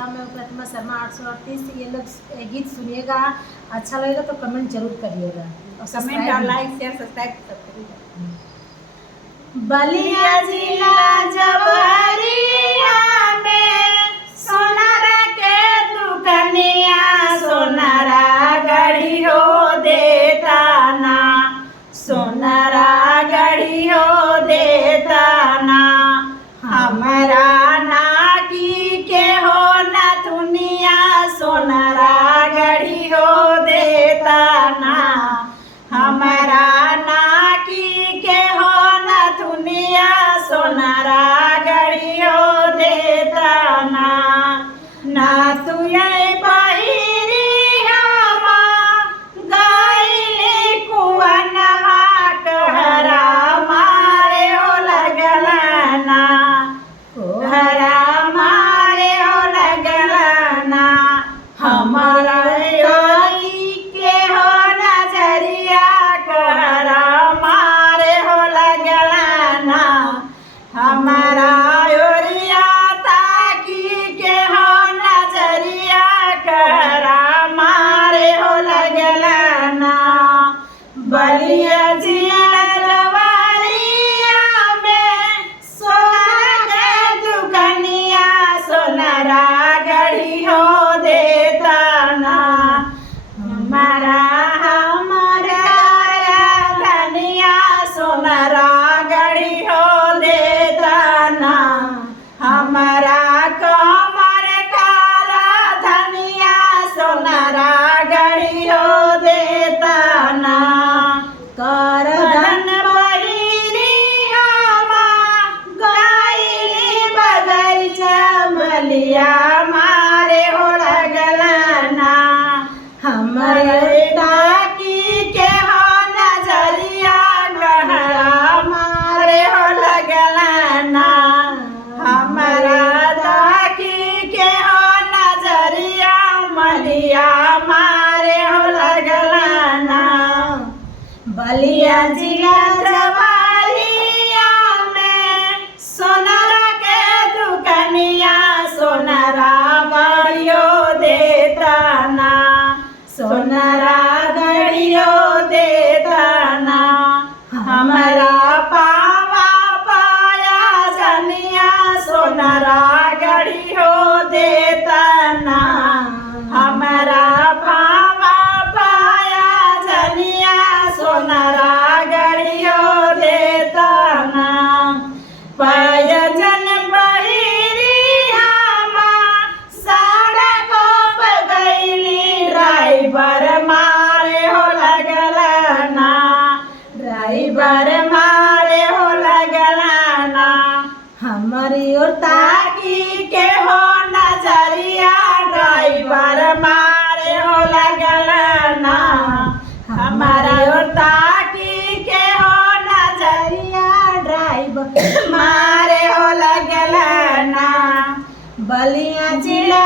मैं प्रतिमा शर्मा 838। ये लोग गीत सुनिएगा, अच्छा लगेगा तो कमेंट जरूर करिएगा और कमेंट और लाइक शेयर सब्सक्राइब सब करिएगा। बलिया जिला जवारिया में सोनारा के दुकनिया सोनारा गढ़ी हो देता ना, सोनारा गढ़ी हो देता ना। हमारा नाकी के हो ना दुनिया सोनारा गढ़ी हो देता ना। हमारा नाकी के हो ना दुनिया सोनारा गढ़ी हो देता ना। ना तू ये बहिरी हमा गाइले कुवनवा कहरा मारे हो लगला ना, कोहरा मारे हो लगला ना। हमारा योरी के हो नजरिया कहरा मारे हो लगला ना। हमारा योरिया ताकी के हो नजरिया कहरा मारे हो लगला ना। बलिया जिला जवारिया में सोनारा के दुकनिया सोनारा गढ़ी हो देता ना। हमारा धनिया सोनारा गढ़ी हो देता ना। हमारा कमर काला धनिया सोनारा गढ़ी हो देता ना। कर धन बहिरी हमा गाइली बगल चमलिया मारे हो लगला ना। हमारे ताकी के हो नजरिया गहरा मारे हो लगला ना। हमारा ताकी के हो नजरिया मलिया मारे हो लगला ना। बलिया जिला जवारिया में सोनारा के दुकनिया सोनारा गढ़ियो देता ना, सोनारा गढ़ियो देता ना। हमारा पावा पाया जनिया सोनारा गढ़ी हो देता ना। हमारा पावा पाया जनिया सोनारा गढ़ी हो देता ना। पयजन बहिरी हमा साड़ा को पगैली ड्राइवर मारे हो लगला ना, ड्राइवर मारे हो लगला ना। हमारी ओर ताकी के हो नजरिया ड्राइवर मारे हो लगला ना। हमारी ओर ताकी के हो नजरिया ड्राइवर मारे हो लगला ना। बलिया जिला